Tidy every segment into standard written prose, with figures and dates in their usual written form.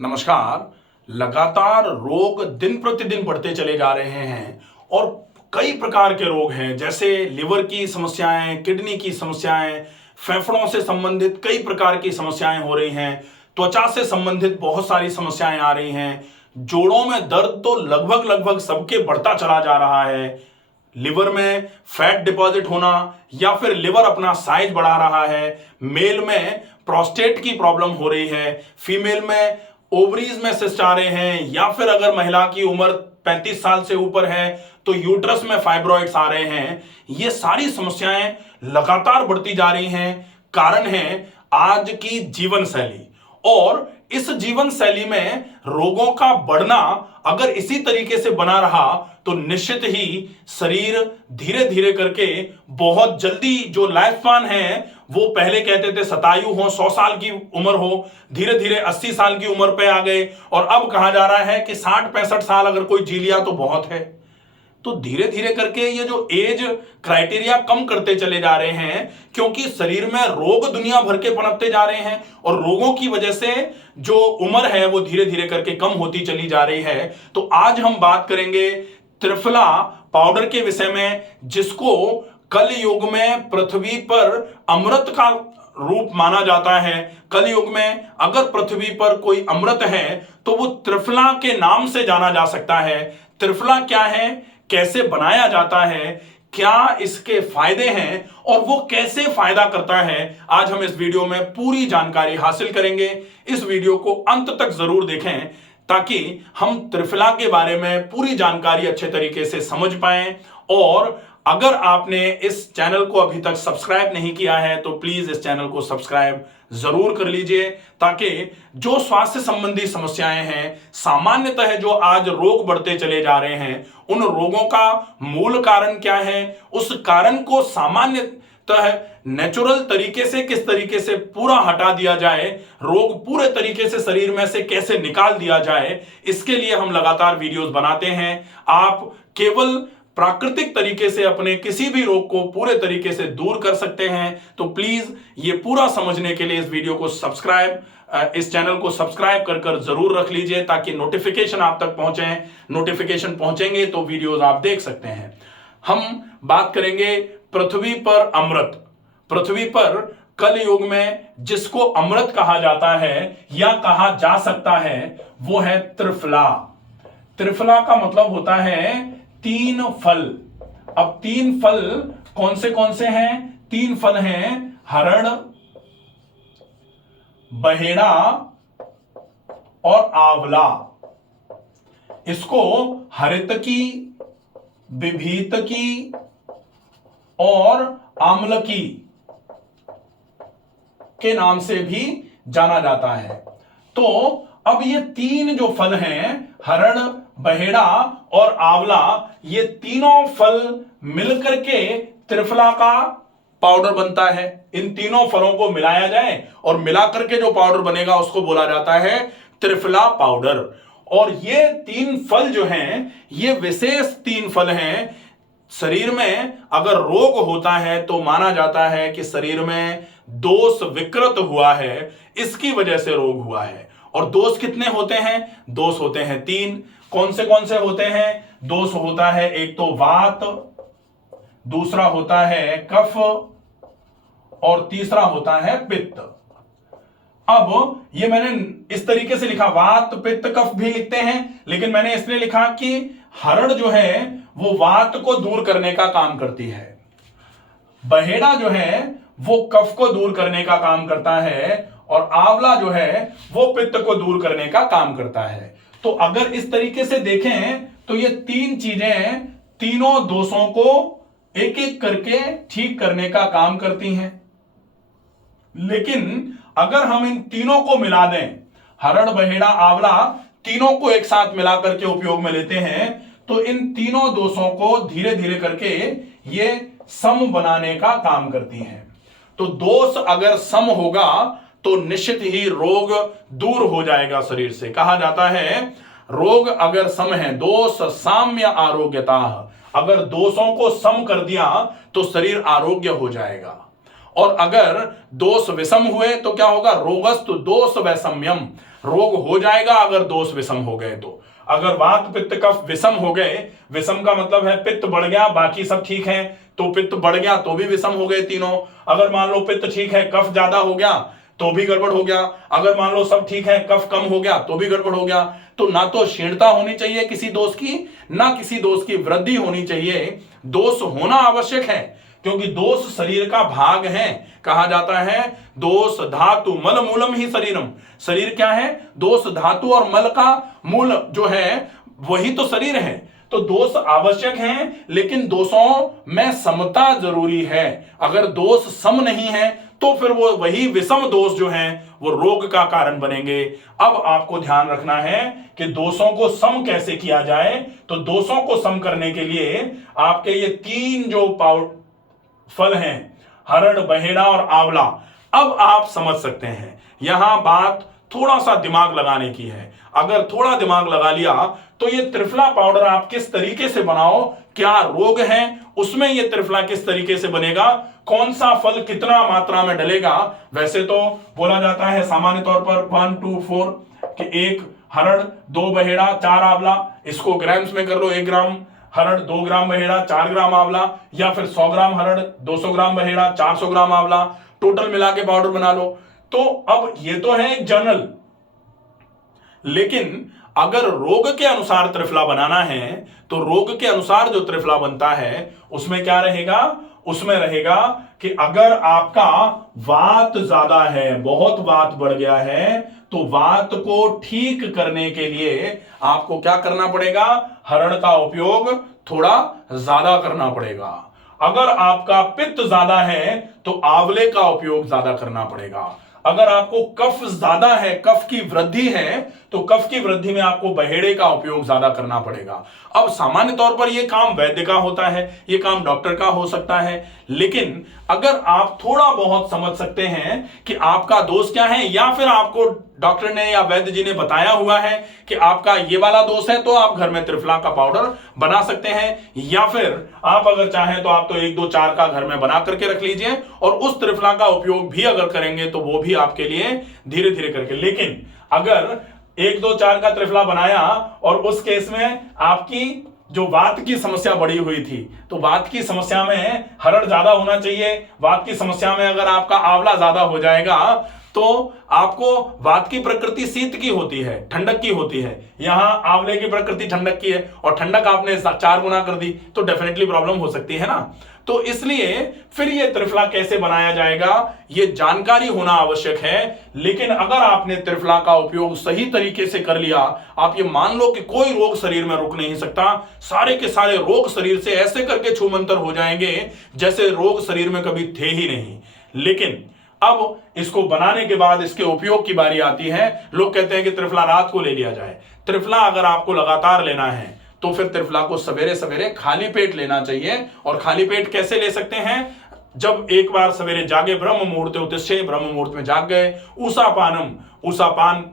नमस्कार। लगातार रोग दिन प्रतिदिन बढ़ते चले जा रहे हैं और कई प्रकार के रोग हैं, जैसे लिवर की समस्याएं, किडनी की समस्याएं, फेफड़ों से संबंधित कई प्रकार की समस्याएं हो रही हैं, त्वचा से संबंधित बहुत सारी समस्याएं आ रही हैं, जोड़ों में दर्द तो लगभग लगभग सबके बढ़ता चला जा रहा है, लिवर में फैट डिपॉजिट होना या फिर लिवर अपना साइज बढ़ा रहा है, मेल में प्रोस्टेट की प्रॉब्लम हो रही है, फीमेल में ओवरीज में सिस्ट आ रहे हैं, या फिर अगर महिला की उम्र 35 साल से ऊपर है तो यूट्रस में फाइब्रॉइड्स आ रहे हैं। ये सारी समस्याएं लगातार बढ़ती जा रही हैं। कारण है आज की जीवन शैली, और इस जीवन शैली में रोगों का बढ़ना अगर इसी तरीके से बना रहा तो निश्चित ही शरीर धीरे धीरे करके बहुत जल्दी, जो लाइफ स्पान है वो पहले कहते थे शतायु हो, 100 साल की उम्र हो, धीरे धीरे 80 साल की उम्र पे आ गए और अब कहा जा रहा है कि 60-65 साल अगर कोई जी लिया तो बहुत है। तो धीरे धीरे करके ये जो एज क्राइटेरिया कम करते चले जा रहे हैं, क्योंकि शरीर में रोग दुनिया भर के पनपते जा रहे हैं और रोगों की वजह से जो उम्र है वो धीरे धीरे करके कम होती चली जा रही है। तो आज हम बात करेंगे त्रिफला पाउडर के विषय में, जिसको कल युग में पृथ्वी पर अमृत का रूप माना जाता है। कल युग में अगर पृथ्वी पर कोई अमृत है तो वो त्रिफला के नाम से जाना जा सकता है। त्रिफला क्या है, कैसे बनाया जाता है, क्या इसके फायदे हैं और वो कैसे फायदा करता है, आज हम इस वीडियो में पूरी जानकारी हासिल करेंगे। इस वीडियो को अंत तक जरूर देखें ताकि हम त्रिफला के बारे में पूरी जानकारी अच्छे तरीके से समझ पाएं। और अगर आपने इस चैनल को अभी तक सब्सक्राइब नहीं किया है तो प्लीज इस चैनल को सब्सक्राइब जरूर कर लीजिए, ताकि जो स्वास्थ्य संबंधी समस्याएं हैं, सामान्यतः जो आज रोग बढ़ते चले जा रहे हैं, उन रोगों का मूल कारण क्या है, उस कारण को सामान्यतः नेचुरल तरीके से किस तरीके से पूरा हटा दिया जाए, रोग पूरे तरीके से शरीर में से कैसे निकाल दिया जाए, इसके लिए हम लगातार वीडियोस बनाते हैं। आप केवल प्राकृतिक तरीके से अपने किसी भी रोग को पूरे तरीके से दूर कर सकते हैं। तो प्लीज ये पूरा समझने के लिए इस वीडियो को इस चैनल को सब्सक्राइब कर जरूर रख लीजिए, ताकि नोटिफिकेशन आप तक पहुंचे। नोटिफिकेशन पहुंचेंगे तो वीडियोस आप देख सकते हैं। हम बात करेंगे पृथ्वी पर अमृत। पृथ्वी पर कल युग में जिसको अमृत कहा जाता है या कहा जा सकता है वो है त्रिफला। त्रिफला का मतलब होता है 3 फल। अब 3 फल कौन से हैं? 3 फल हैं हरण, बहेड़ा और आंवला। इसको हरितकी, विभीतकी और आम्लकी के नाम से भी जाना जाता है। तो अब ये 3 जो फल हैं, हरण, बहेड़ा और आंवला, ये तीनों फल मिलकर के त्रिफला का पाउडर बनता है। इन तीनों फलों को मिलाया जाए और मिलाकर के जो पाउडर बनेगा उसको बोला जाता है त्रिफला पाउडर। और ये 3 फल जो हैं, ये विशेष 3 फल हैं। शरीर में अगर रोग होता है तो माना जाता है कि शरीर में दोष विकृत हुआ है, इसकी वजह से रोग हुआ है। और दोष कितने होते हैं? दोष होते हैं 3। कौन से होते हैं? दोष होता है एक तो वात, दूसरा होता है कफ और तीसरा होता है पित्त। अब ये मैंने इस तरीके से लिखा, वात पित्त कफ भी लिखते हैं, लेकिन मैंने इसलिए लिखा कि हरण जो है वो वात को दूर करने का काम करती है, बहेड़ा जो है वो कफ को दूर करने का काम करता है, और आंवला जो है वो पित्त को दूर करने का काम करता है। तो अगर इस तरीके से देखें तो ये 3 चीजें तीनों दोषों को एक एक करके ठीक करने का काम करती हैं। लेकिन अगर हम इन तीनों को मिला दें, हरण, बहेड़ा, आंवला, तीनों को एक साथ मिलाकर के उपयोग में लेते हैं, तो इन तीनों दोषों को धीरे धीरे करके ये सम बनाने का काम करती हैं। तो दोष अगर सम होगा तो निश्चित ही रोग दूर हो जाएगा शरीर से। कहा जाता है रोग अगर सम है, दोष साम्य आरोग्यता, अगर दोषों को सम कर दिया तो शरीर आरोग्य हो जाएगा। और अगर दोष विषम हुए तो क्या होगा, रोगस्तु दोष वैषम्यम, रोग हो जाएगा अगर दोष विषम हो गए तो। अगर वात पित्त कफ विषम हो गए, विषम का मतलब है पित्त बढ़ गया बाकी सब ठीक है, तो पित्त बढ़ गया तो भी विषम हो गए तीनों। अगर मान लो पित्त ठीक है कफ ज्यादा हो गया तो भी गड़बड़ हो गया, अगर मान लो सब ठीक है कफ कम हो गया तो भी गड़बड़ हो गया। तो ना तो क्षीणता होनी चाहिए किसी दोष की, ना किसी दोष की वृद्धि होनी चाहिए। दोष होना आवश्यक है क्योंकि दोष शरीर का भाग है। कहा जाता है दोष धातु मल मूलम ही शरीरम, शरीर क्या है, दोष धातु और मल का मूल जो है वही तो शरीर है। तो दोष आवश्यक हैं, लेकिन दोषों में समता जरूरी है। अगर दोष सम नहीं है तो फिर वो वही विषम दोष जो हैं वो रोग का कारण बनेंगे। अब आपको ध्यान रखना है कि दोषों को सम कैसे किया जाए। तो दोषों को सम करने के लिए आपके ये तीन जो फल हैं, हरड़, बहेड़ा और आंवला, अब आप समझ सकते हैं। यहां बात थोड़ा सा दिमाग लगाने की है। अगर थोड़ा दिमाग लगा लिया तो ये त्रिफला पाउडर आप किस तरीके से बनाओ, क्या रोग है उसमें ये त्रिफला किस तरीके से बनेगा, कौन सा फल कितना मात्रा में डलेगा। वैसे तो बोला जाता है सामान्य तौर पर 1 2 4 कि 1 हरड़ 2 बहेड़ा 4 आंवला, इसको ग्राम्स में कर लो, 1 ग्राम हरड़ 2 ग्राम बहेड़ा 4 ग्राम आंवला, या फिर 100 ग्राम हरड़ 200 ग्राम बहेड़ा 400 ग्राम आंवला, टोटल मिला के पाउडर बना लो। तो अब ये तो है एक जनरल, लेकिन अगर रोग के अनुसार त्रिफला बनाना है तो रोग के अनुसार जो त्रिफला बनता है उसमें क्या रहेगा, उसमें रहेगा कि अगर आपका वात ज्यादा है, बहुत वात बढ़ गया है, तो वात को ठीक करने के लिए आपको क्या करना पड़ेगा, हरड़ का उपयोग थोड़ा ज्यादा करना पड़ेगा। अगर आपका पित्त ज्यादा है तो आंवले का उपयोग ज्यादा करना पड़ेगा। अगर आपको कफ ज्यादा है, कफ की वृद्धि है, तो कफ की वृद्धि में आपको बहेड़े का उपयोग ज्यादा करना पड़ेगा। अब सामान्य तौर पर यह काम वैद्य का होता है, यह काम डॉक्टर का हो सकता है, लेकिन अगर आप थोड़ा बहुत समझ सकते हैं कि आपका दोष क्या है, या फिर आपको डॉक्टर ने या वैद्य जी ने बताया हुआ है कि आपका ये वाला दोष है, तो आप घर में त्रिफला का पाउडर बना सकते हैं। या फिर आप अगर चाहें तो आप तो 1 2 4 का घर में बना करके रख लीजिए, और उस त्रिफला का उपयोग भी अगर करेंगे तो वो भी आपके लिए धीरे धीरे करके। लेकिन अगर 1 2 4 का त्रिफला बनाया और उस केस में आपकी जो वात की समस्या बढ़ी हुई थी, तो वात की समस्या में हरड़ ज्यादा होना चाहिए, वात की समस्या में अगर आपका आंवला ज्यादा हो जाएगा तो आपको वात की प्रकृति शीत की होती है, ठंडक की होती है, यहां आंवले की प्रकृति ठंडक की है, और ठंडक आपने 4 गुना कर दी तो डेफिनेटली प्रॉब्लम हो सकती है ना। तो इसलिए फिर ये त्रिफला कैसे बनाया जाएगा ये जानकारी होना आवश्यक है। लेकिन अगर आपने त्रिफला का उपयोग सही तरीके से कर लिया, आप ये मान लो कि कोई रोग शरीर में रुक नहीं सकता, सारे के सारे रोग शरीर से ऐसे करके छूमंतर हो जाएंगे जैसे रोग शरीर में कभी थे ही नहीं। लेकिन अब इसको बनाने के बाद इसके उपयोग की बारी आती है। लोग कहते हैं कि त्रिफला रात को ले लिया जाए। त्रिफला अगर आपको लगातार लेना है तो फिर त्रिफला को सवेरे सवेरे खाली पेट लेना चाहिए। और खाली पेट कैसे ले सकते हैं, जब एक बार सवेरे जागे, ब्रह्म मुहूर्त उत्तिष्ठे, ब्रह्म मुहूर्त में जाग गए, ऊषापानम, ऊषापान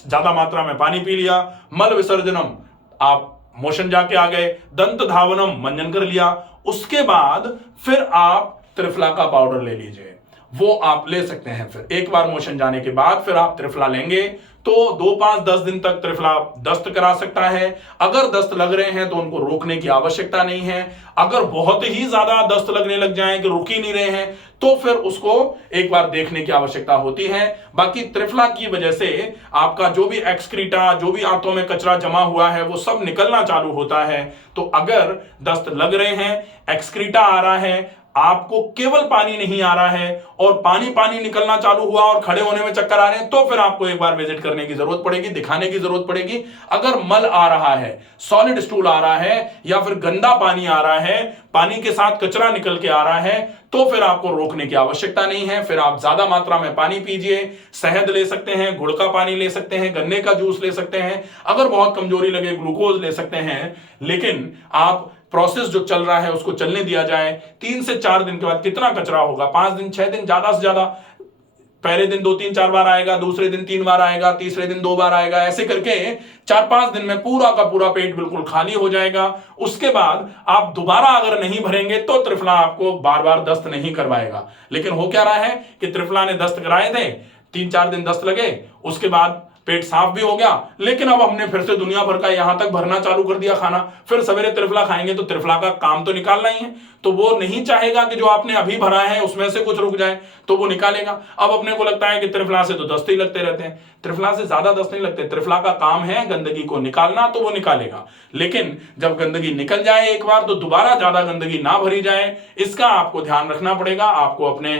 ज्यादा मात्रा में पानी पी लिया, मल विसर्जनम, आप मोशन जाके आ गए, दंत धावनम, मंजन कर लिया, उसके बाद फिर आप त्रिफला का पाउडर ले लीजिए, वो आप ले सकते हैं। फिर एक बार मोशन जाने के बाद फिर आप त्रिफला लेंगे तो 2 5 10 दिन तक त्रिफला दस्त करा सकता है। अगर दस्त लग रहे हैं तो उनको रोकने की आवश्यकता नहीं है। अगर बहुत ही ज्यादा दस्त लगने लग जाए कि रुक ही नहीं रहे हैं तो फिर उसको एक बार देखने की आवश्यकता होती है। बाकी त्रिफला की वजह से आपका जो भी एक्सक्रीटा, जो भी आंतों में कचरा जमा हुआ है वो सब निकलना चालू होता है। तो अगर दस्त लग रहे हैं, एक्सक्रीटा आ रहा है, आपको केवल पानी नहीं आ रहा है और पानी पानी निकलना चालू हुआ और खड़े होने में चक्कर आ रहे हैं, तो फिर आपको एक बार विजिट करने की जरूरत पड़ेगी, दिखाने की जरूरत पड़ेगी। अगर मल आ रहा है, सॉलिड स्टूल आ रहा है, या फिर गंदा पानी आ रहा है, पानी के साथ कचरा निकल के आ रहा है, तो फिर आपको रोकने की आवश्यकता नहीं है। फिर आप ज्यादा मात्रा में पानी पीजिए, शहद ले सकते हैं, गुड़ का पानी ले सकते हैं, गन्ने का जूस ले सकते हैं, अगर बहुत कमजोरी लगे ग्लूकोज ले सकते हैं। लेकिन आप प्रोसेस जो चल रहा है उसको चलने दिया जाए। 3 से 4 दिन के बाद कितना कचरा होगा, 5 दिन 6 दिन ज्यादा से ज्यादा पहले दिन 2-3-4 बार आएगा, दूसरे दिन 3 बार आएगा, तीसरे दिन 2 बार आएगा, ऐसे करके 4-5 दिन में पूरा का पूरा पेट बिल्कुल खाली हो जाएगा। उसके बाद आप दोबारा अगर नहीं भरेंगे तो त्रिफला आपको बार बार दस्त नहीं करवाएगा। लेकिन हो क्या रहा है कि त्रिफला ने दस्त कराए थे, 3-4 दिन दस्त लगे, उसके बाद पेट साफ भी हो गया, लेकिन अब हमने फिर से दुनिया भर का यहां तक भरना चालू कर दिया खाना, फिर सवेरे त्रिफला खाएंगे तो त्रिफला का काम तो निकालना ही है। तो वो नहीं चाहेगा कि जो आपने अभी भरा है उसमें से कुछ रुक जाए, तो वो निकालेगा। अब अपने को लगता है कि त्रिफला से तो दस्त ही लगते रहते हैं, त्रिफला से ज्यादा दस्त नहीं लगते। त्रिफला का काम है गंदगी को निकालना, तो वो निकालेगा। लेकिन जब गंदगी निकल जाए एक बार, तो दोबारा ज्यादा गंदगी ना भरी जाए, इसका आपको ध्यान रखना पड़ेगा। आपको अपने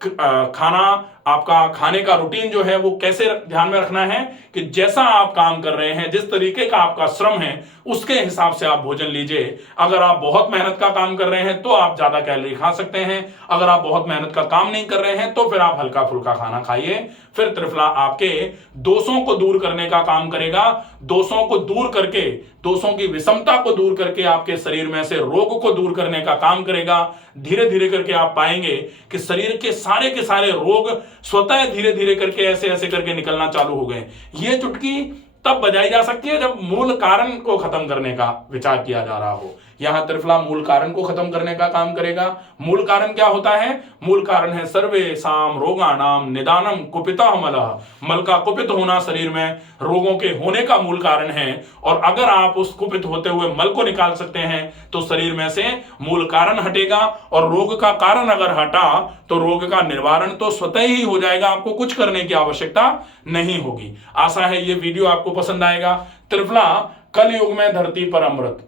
खाना, आपका खाने का रूटीन जो है वो कैसे ध्यान में रखना है कि जैसा आप काम कर रहे हैं, जिस तरीके का आपका श्रम है, उसके हिसाब से आप भोजन लीजिए। अगर आप बहुत मेहनत का काम कर रहे हैं तो आप ज्यादा कैलोरी खा सकते हैं। अगर आप बहुत मेहनत का काम नहीं कर रहे हैं तो फिर आप हल्का फुल्का खाना खाइए। फिर त्रिफला आपके दोषों को दूर करने का काम करेगा। दोषों को दूर करके, दोषों की विषमता को दूर करके आपके शरीर में से रोग को दूर करने का काम करेगा। धीरे धीरे करके आप पाएंगे कि शरीर के सारे रोग स्वतः धीरे धीरे करके ऐसे ऐसे करके निकलना चालू हो गए। ये चुटकी तब बजाई जा सकती है जब मूल कारण को खत्म करने का विचार किया जा रहा हो। यहां त्रिफला मूल कारण को खत्म करने का काम करेगा। मूल कारण क्या होता है? मूल कारण है सर्वेषां रोगाणां निदानम कुपितः मलः। मल का कुपित होना शरीर में रोगों के होने का मूल कारण है। और अगर आप उस कुपित होते हुए मल को निकाल सकते हैं तो शरीर में से मूल कारण हटेगा। और रोग का कारण अगर हटा तो रोग का निवारण तो स्वतः ही हो जाएगा, आपको कुछ करने की आवश्यकता नहीं होगी। आशा है ये वीडियो आपको पसंद आएगा। त्रिफला कलयुग में धरती पर अमृत,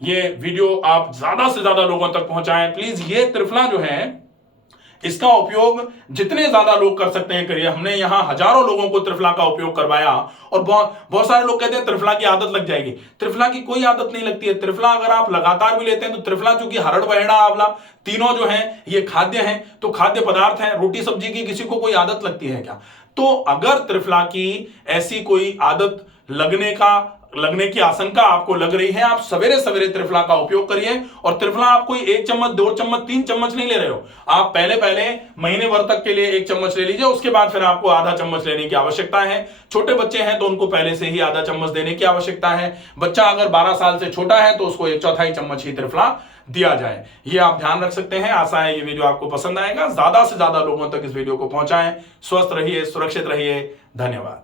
ये वीडियो आप ज्यादा से ज्यादा लोगों तक पहुंचाएं प्लीज। ये त्रिफला जो है इसका उपयोग जितने ज्यादा लोग कर सकते हैं करिए। हमने यहां हजारों लोगों को त्रिफला का उपयोग करवाया और बहुत सारे लोग कहते हैं त्रिफला की आदत लग जाएगी। त्रिफला की कोई आदत नहीं लगती है। त्रिफला अगर आप लगातार भी लेते हैं तो त्रिफला, चूंकि हरड़ बहेड़ा आंवला तीनों जो है ये खाद्य हैं, तो खाद्य पदार्थ हैं। रोटी सब्जी की किसी को कोई आदत लगती है क्या? तो अगर त्रिफला की ऐसी कोई आदत लगने की आशंका आपको लग रही है, आप सवेरे सवेरे त्रिफला का उपयोग करिए। और त्रिफला आप कोई 1 चम्मच 2 चम्मच 3 चम्मच नहीं ले रहे हो, आप पहले महीने भर तक के लिए 1 चम्मच ले लीजिए। उसके बाद फिर आपको आधा चम्मच लेने की आवश्यकता है। छोटे बच्चे हैं तो उनको पहले से ही आधा चम्मच देने की आवश्यकता है। बच्चा अगर 12 साल से छोटा है तो उसको 1/4 चम्मच ही त्रिफला दिया जाए। ये आप ध्यान रख सकते हैं। आशा है ये वीडियो आपको पसंद आएगा। ज्यादा से ज्यादा लोगों तक इस वीडियो को पहुंचाएं। स्वस्थ रहिए, सुरक्षित रहिए। धन्यवाद।